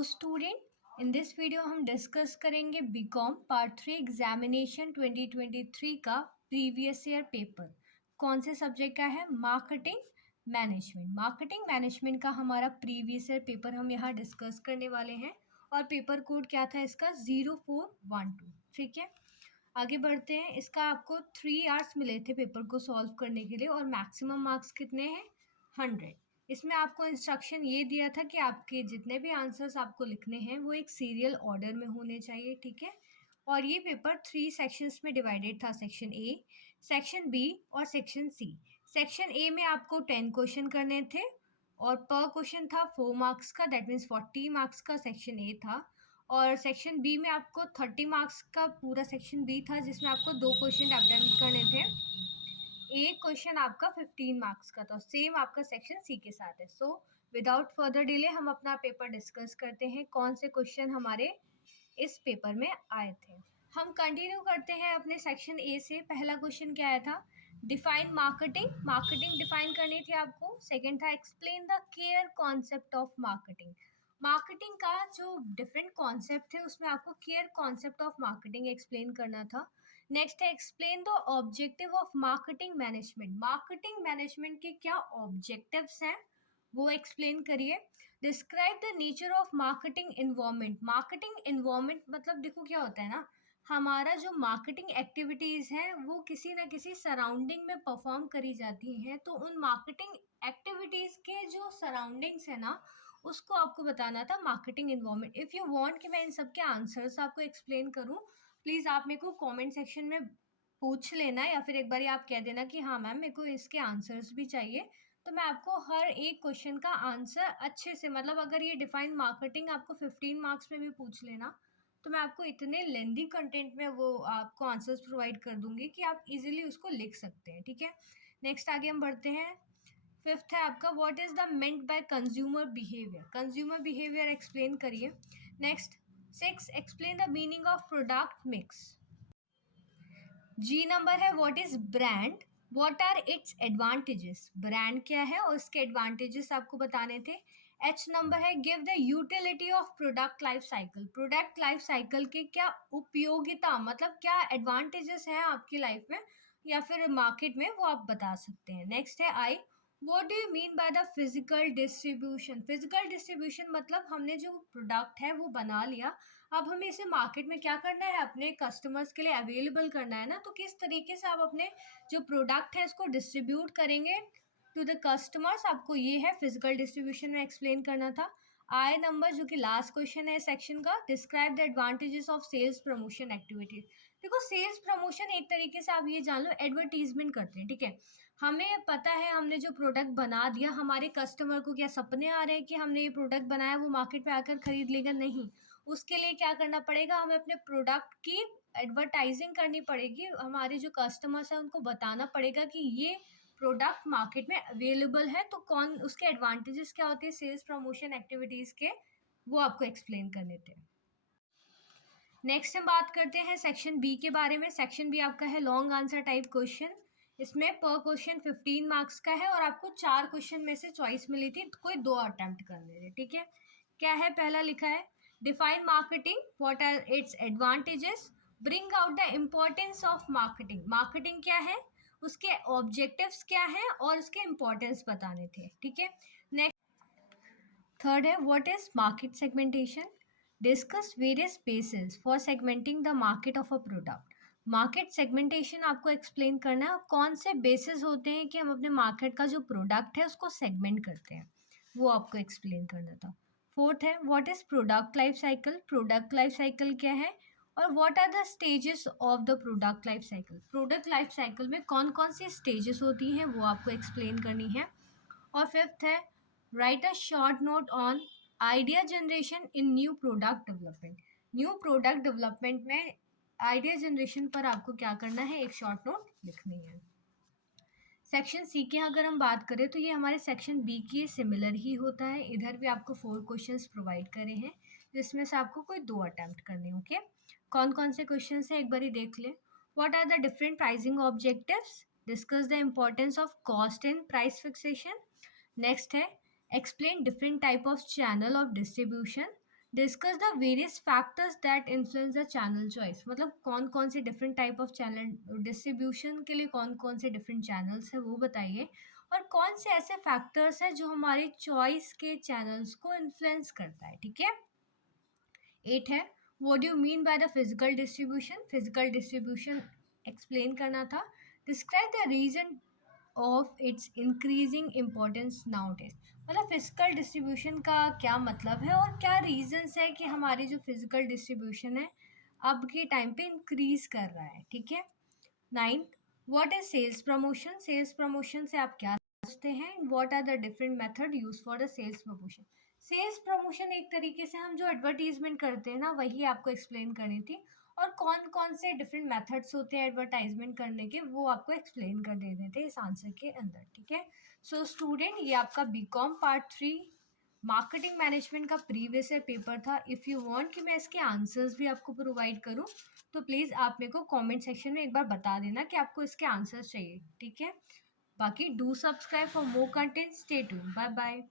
तो student, in this video हम discuss करेंगे बीकॉम पार्ट 3 एग्जामिनेशन 2023 का प्रीवियस ईयर पेपर। कौन से सब्जेक्ट का है? Marketing management. मार्केटिंग मैनेजमेंट का हमारा प्रीवियस ईयर पेपर हम यहाँ डिस्कस करने वाले हैं और पेपर कोड क्या था इसका? 0412। ठीक है, आगे बढ़ते हैं। इसका आपको 3 आवर्स मिले थे पेपर को सॉल्व करने के लिए और मैक्सिमम मार्क्स कितने हैं? 100। इसमें आपको इंस्ट्रक्शन ये दिया था कि आपके जितने भी आंसर्स आपको लिखने हैं वो एक सीरियल ऑर्डर में होने चाहिए। ठीक है, और ये पेपर 3 सेक्शंस में डिवाइडेड था, सेक्शन ए, सेक्शन बी और सेक्शन सी। सेक्शन ए में आपको 10 क्वेश्चन करने थे और पर क्वेश्चन था 4 मार्क्स का, दैट मीन्स 40 मार्क्स का सेक्शन ए था। और सेक्शन बी में आपको 30 मार्क्स का पूरा सेक्शन बी था, जिसमें आपको 2 क्वेश्चन अटेम्प्ट करने थे। एक क्वेश्चन आपका 15 मार्क्स का था। सेम आपका सेक्शन सी के साथ है। सो विदाउट फर्दर डिले हम अपना पेपर डिस्कस करते हैं, कौन से क्वेश्चन हमारे इस पेपर में आए थे। हम कंटिन्यू करते हैं अपने सेक्शन ए से। पहला क्वेश्चन क्या आया था? Define marketing. मार्केटिंग डिफाइन करनी थी आपको। सेकंड था explain the care concept of marketing. Marketing का जो डिफरेंट कॉन्सेप्ट थे उसमें आपको care concept of marketing explain करना था। नेक्स्ट है explain the objective of marketing management. Marketing management के क्या ऑब्जेक्टिव्स हैं वो एक्सप्लेन करिए। Describe the nature of marketing environment. Marketing environment मतलब देखो क्या होता है ना, हमारा जो मार्केटिंग एक्टिविटीज़ हैं वो किसी ना किसी सराउंडिंग में परफॉर्म करी जाती हैं, तो उन मार्केटिंग एक्टिविटीज़ के जो सराउंडिंग्स है ना उसको आपको बताना था marketing environment. If you want कि मैं इन सब के आंसर्स आपको एक्सप्लेन करूं, प्लीज़ आप मेरे को कमेंट सेक्शन में पूछ लेना या फिर एक बार आप कह देना कि हाँ मैम मेरे को इसके आंसर्स भी चाहिए, तो मैं आपको हर एक क्वेश्चन का आंसर अच्छे से, मतलब अगर ये डिफाइन मार्केटिंग आपको 15 मार्क्स में भी पूछ लेना तो मैं आपको इतने लेंदी कंटेंट में वो आपको आंसर्स प्रोवाइड कर दूंगी कि आप इजीली उसको लिख सकते हैं। ठीक है, नेक्स्ट आगे हम बढ़ते हैं। फिफ्थ है आपका what is the meant by consumer behaviour. Consumer behaviour explain करिए। Next 6 explain the meaning of product mix. G number है what is brand, what are its advantages. Brand क्या है और उसके एडवांटेजेस आपको बताने थे। एच नंबर है give the utility of product life cycle. Product life cycle के क्या उपयोगिता, मतलब क्या एडवांटेजेस हैं आपकी लाइफ में या फिर मार्केट में, वो आप बता सकते हैं। नेक्स्ट है I what do you mean by the physical distribution. Physical distribution मतलब हमने जो प्रोडक्ट है वो बना लिया, अब हमें इसे मार्केट में क्या करना है, अपने कस्टमर्स के लिए अवेलेबल करना है ना, तो किस तरीके से आप अपने जो प्रोडक्ट है इसको डिस्ट्रीब्यूट करेंगे टू द कस्टमर्स, आपको ये है फिजिकल डिस्ट्रीब्यूशन में एक्सप्लेन करना था। आई नंबर जो कि लास्ट क्वेश्चन है सेक्शन का, describe the advantages of sales promotion activities. देखो सेल्स प्रमोशन एक तरीके से आप ये जान लो एडवर्टीजमेंट करते हैं। ठीक है, हमें पता है हमने जो प्रोडक्ट बना दिया, हमारे कस्टमर को क्या सपने आ रहे हैं कि हमने ये प्रोडक्ट बनाया वो मार्केट पे आकर खरीद लेगा? नहीं, उसके लिए क्या करना पड़ेगा, हमें अपने प्रोडक्ट की एडवर्टाइजिंग करनी पड़ेगी। हमारे जो कस्टमर्स हैं उनको बताना पड़ेगा कि ये प्रोडक्ट मार्केट में अवेलेबल है, तो कौन उसके एडवांटेजेस क्या होते हैं सेल्स प्रमोशन एक्टिविटीज़ के, वो आपको एक्सप्लेन करने थे। नेक्स्ट हम बात करते हैं सेक्शन बी के बारे में। सेक्शन बी आपका है लॉन्ग आंसर टाइप क्वेश्चन। इसमें पर क्वेश्चन 15 मार्क्स का है और आपको 4 क्वेश्चन में से चॉइस मिली थी, कोई 2 अटेम्प्ट करने थे। ठीक है, क्या है? पहला लिखा है define marketing, what are its advantages, bring out the importance of marketing. Marketing क्या है, उसके ऑब्जेक्टिव्स क्या है और उसके इम्पोर्टेंस बताने थे। ठीक है, नेक्स्ट थर्ड है what is market segmentation, discuss various basis for segmenting the market of a product. Market segmentation आपको एक्सप्लेन करना है और कौन से बेसिस होते हैं कि हम अपने मार्केट का जो प्रोडक्ट है उसको सेगमेंट करते हैं, वो आपको एक्सप्लेन करना था। फोर्थ है what is product life cycle. Product life cycle क्या है और what are the stages of the product life cycle. Product life cycle में कौन कौन सी स्टेजेस होती हैं वो आपको एक्सप्लेन करनी है। और फिफ्थ है right a short note on idea generation in new product development. New product development में आइडिया जनरेशन पर आपको क्या करना है, एक शॉर्ट नोट लिखनी है। सेक्शन सी की अगर हम बात करें तो ये हमारे सेक्शन बी की सिमिलर ही होता है। इधर भी आपको 4 क्वेश्चंस प्रोवाइड करे हैं जिसमें से आपको कोई 2 अटेम्प्ट करने हैं। ओके, कौन कौन से क्वेश्चन है एक बार ही देख लें। What are the different pricing objectives, discuss the importance of cost and price fixation. Next है explain different type of channel of distribution, discuss the various factors that influence the channel choice, मतलब कौन कौन से different type of channel distribution के लिए कौन कौन से डिफरेंट चैनल्स है वो बताइए, और कौन से ऐसे फैक्टर्स हैं जो हमारी चॉइस के चैनल्स को इन्फ्लुएंस करता है। ठीक है। 8 है, what do you mean by the physical distribution, physical distribution explain करना था। Describe the reason of its increasing importance nowadays, मतलब फिजिकल डिस्ट्रीब्यूशन का क्या मतलब है और क्या रीजंस है कि हमारी जो फिजिकल डिस्ट्रीब्यूशन है अब के टाइम पे इंक्रीज कर रहा है। ठीक है। 9, what is sales promotion, sales promotion से आप क्या समझते हैं, what are the different method use for the sales promotion. Sales promotion एक तरीके से हम जो एडवर्टीजमेंट करते हैं ना वही आपको एक्सप्लेन करनी थी, और कौन कौन से डिफरेंट मेथड्स होते हैं एडवर्टाइजमेंट करने के वो आपको एक्सप्लेन कर देने थे इस आंसर के अंदर। ठीक है। सो स्टूडेंट, ये आपका बीकॉम पार्ट 3 मार्केटिंग मैनेजमेंट का प्रीवियस ईयर पेपर था। इफ़ यू वांट कि मैं इसके आंसर्स भी आपको प्रोवाइड करूं तो प्लीज़ आप मेरे को कमेंट सेक्शन में एक बार बता देना कि आपको इसके आंसर्स चाहिए। ठीक है। बाकी do subscribe for more content, stay tuned, bye bye.